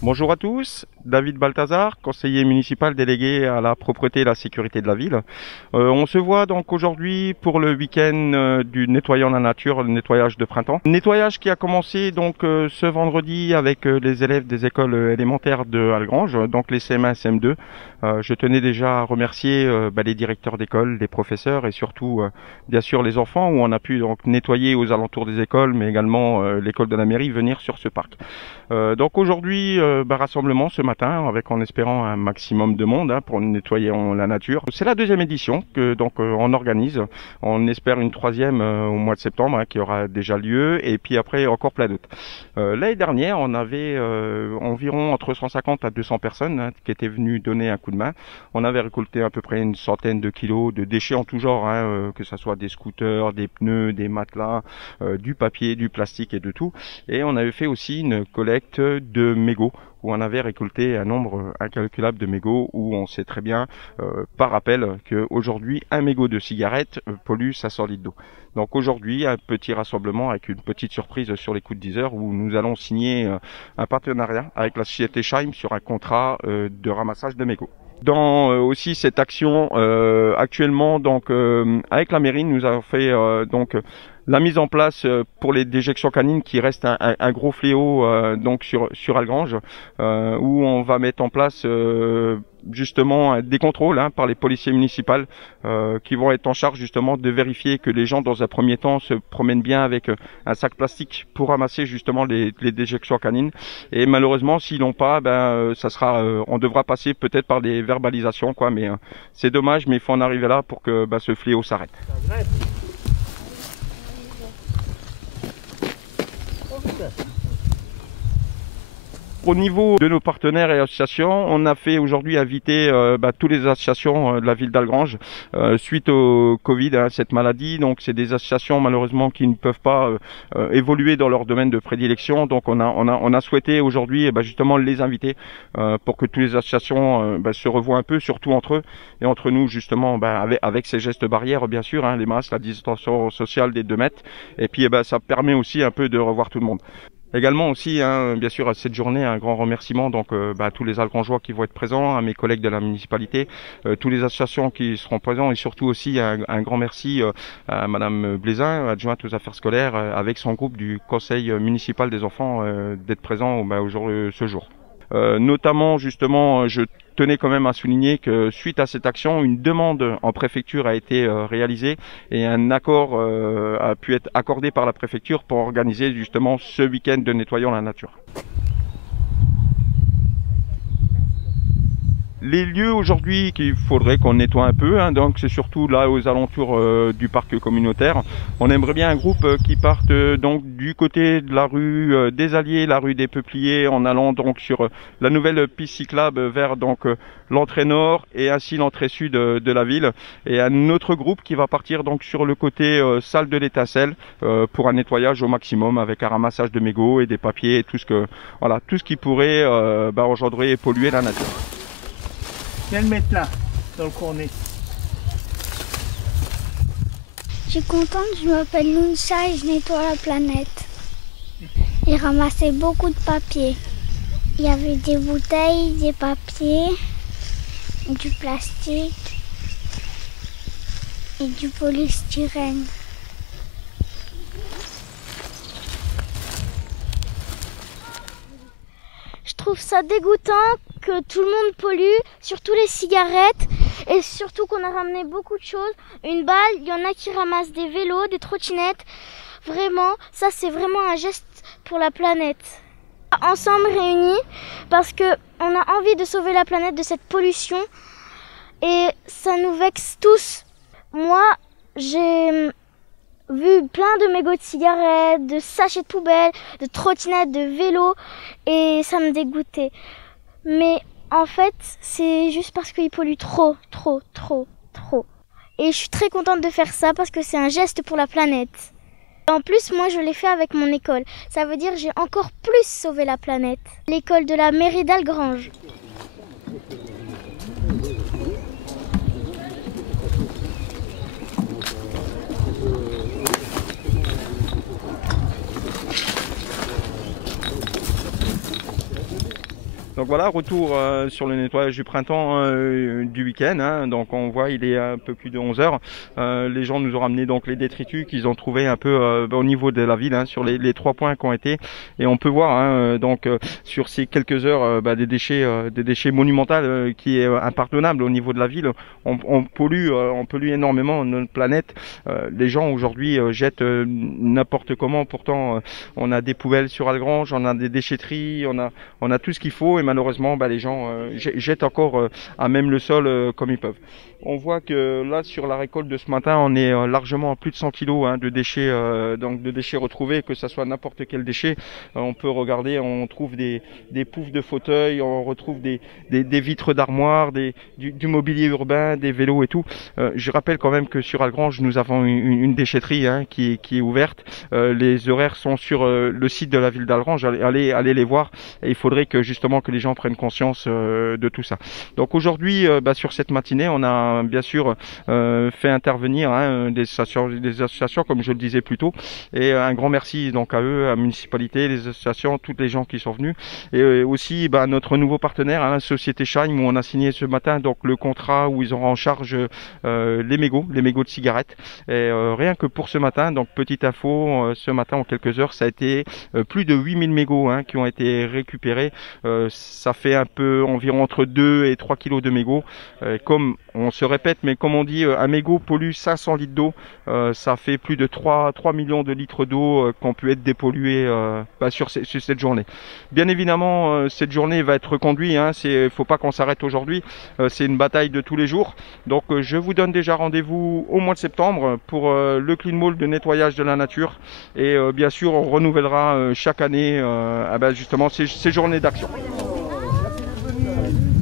Bonjour à tous, David Balthazar, conseiller municipal délégué à la propreté et la sécurité de la ville. On se voit donc aujourd'hui pour le week-end du nettoyant la nature, le nettoyage de printemps. Nettoyage qui a commencé donc ce vendredi avec les élèves des écoles élémentaires de Algrange, donc les CM1 et CM2. Je tenais déjà à remercier les directeurs d'école, les professeurs et surtout bien sûr les enfants où on a pu donc nettoyer aux alentours des écoles mais également l'école de la mairie venir sur ce parc. Donc aujourd'hui, rassemblement ce matin avec en espérant un maximum de monde pour nettoyer la nature. C'est la deuxième édition que donc on organise. On espère une troisième au mois de septembre qui aura déjà lieu et puis après encore plein d'autres. L'année dernière, on avait environ entre 150 à 200 personnes qui étaient venues donner un coup de main. On avait récolté à peu près une centaine de kilos de déchets en tout genre, que ce soit des scooters, des pneus, des matelas, du papier, du plastique et de tout. Et on avait fait aussi une collecte de mégots où on avait récolté un nombre incalculable de mégots où on sait très bien, par rappel, qu'aujourd'hui, un mégot de cigarette pollue 500 litres d'eau. Donc aujourd'hui, un petit rassemblement avec une petite surprise sur les coups de 10 heures où nous allons signer un partenariat avec la société Scheim sur un contrat de ramassage de mégots. Dans aussi cette action, actuellement, donc avec la mairie, nous avons fait la mise en place pour les déjections canines qui reste un gros fléau donc sur Algrange, où on va mettre en place justement des contrôles par les policiers municipaux qui vont être en charge justement de vérifier que les gens dans un premier temps se promènent bien avec un sac plastique pour ramasser justement les déjections canines. Et malheureusement s'ils l'ont pas, ça sera, on devra passer peut-être par des verbalisations mais c'est dommage, mais il faut en arriver là pour que ce fléau s'arrête. Au niveau de nos partenaires et associations, on a fait aujourd'hui inviter toutes les associations de la ville d'Algrange suite au Covid, cette maladie. Donc c'est des associations malheureusement qui ne peuvent pas évoluer dans leur domaine de prédilection. Donc on a souhaité aujourd'hui justement les inviter pour que toutes les associations se revoient un peu, surtout entre eux et entre nous justement avec ces gestes barrières bien sûr, les masques, la distanciation sociale des 2 mètres. Et puis ça permet aussi un peu de revoir tout le monde. Également aussi, bien sûr, à cette journée, un grand remerciement donc à tous les Algrangeois qui vont être présents, à mes collègues de la municipalité, tous les associations qui seront présents et surtout aussi un grand merci à Madame Blaisin, adjointe aux affaires scolaires, avec son groupe du conseil municipal des enfants d'être présents ce jour. Notamment justement, je tenais quand même à souligner que suite à cette action, une demande en préfecture a été réalisée et un accord a pu être accordé par la préfecture pour organiser justement ce week-end de nettoyant la nature. Les lieux aujourd'hui qu'il faudrait qu'on nettoie un peu, donc c'est surtout là aux alentours du parc communautaire. On aimerait bien un groupe qui parte donc du côté de la rue des Alliés, la rue des Peupliers, en allant donc sur la nouvelle piste cyclable vers donc l'entrée nord et ainsi l'entrée sud de la ville. Et un autre groupe qui va partir donc sur le côté salle de l'Étincelle pour un nettoyage au maximum avec un ramassage de mégots et des papiers et tout ce qui pourrait engendrer et polluer la nature. Viens le mettre là, dans le cornet. Je suis contente, je m'appelle Nuncha et je nettoie la planète. J'ai ramassé beaucoup de papier. Il y avait des bouteilles, des papiers, du plastique et du polystyrène. Je trouve ça dégoûtant que tout le monde pollue, surtout les cigarettes, et surtout qu'on a ramené beaucoup de choses. Une balle, il y en a qui ramassent des vélos, des trottinettes. Vraiment, ça c'est vraiment un geste pour la planète. Ensemble réunis, parce qu'on a envie de sauver la planète de cette pollution, et ça nous vexe tous. Moi, j'ai vu plein de mégots de cigarettes, de sachets de poubelle, de trottinettes, de vélos, et ça me dégoûtait. Mais en fait, c'est juste parce qu'ils polluent trop. Et je suis très contente de faire ça parce que c'est un geste pour la planète. En plus, moi, je l'ai fait avec mon école. Ça veut dire que j'ai encore plus sauvé la planète. L'école de la mairie d'Algrange. Donc voilà, retour sur le nettoyage du printemps du week-end, hein. Donc on voit il est un peu plus de 11 heures. Les gens nous ont ramené donc les détritus qu'ils ont trouvé un peu au niveau de la ville, hein, sur les 3 points qui ont été, et on peut voir hein, donc sur ces quelques heures des déchets monumentaux qui est impardonnable au niveau de la ville. On pollue énormément notre planète. Les gens aujourd'hui jettent n'importe comment. Pourtant on a des poubelles sur Algrange, on a des déchetteries, on a tout ce qu'il faut, et malheureusement les gens jettent encore à même le sol comme ils peuvent. On voit que là sur la récolte de ce matin, on est largement à plus de 100 kg hein, de déchets, donc de déchets retrouvés, que ce soit n'importe quel déchet. On peut regarder, on trouve des poufs de fauteuils, on retrouve des vitres d'armoire, du mobilier urbain, des vélos et tout. Je rappelle quand même que sur Algrange, nous avons une déchetterie hein, qui est ouverte. Les horaires sont sur le site de la ville d'Algrange. Allez les voir. Et il faudrait que justement que les gens prennent conscience de tout ça. Donc aujourd'hui, sur cette matinée, on a bien sûr fait intervenir hein, des associations comme je le disais plus tôt, et un grand merci donc à eux, à la municipalité, les associations, tous les gens qui sont venus, et aussi notre nouveau partenaire, hein, la société Shine, où on a signé ce matin donc le contrat où ils auront en charge les mégots de cigarettes, et rien que pour ce matin, donc petite info, ce matin en quelques heures ça a été plus de 8000 mégots hein, qui ont été récupérés. Ça fait un peu environ entre 2 et 3 kilos de mégots. Comme on se répète, mais comme on dit, un mégot pollue 500 litres d'eau. Ça fait plus de 3 millions de litres d'eau qui ont pu être dépollués sur cette journée. Bien évidemment, cette journée va être reconduite. Hein, faut pas qu'on s'arrête aujourd'hui. C'est une bataille de tous les jours. Donc je vous donne déjà rendez-vous au mois de septembre pour le Clean Mall de nettoyage de la nature. Et bien sûr, on renouvellera chaque année justement ces journées d'action. Merci d'être venu.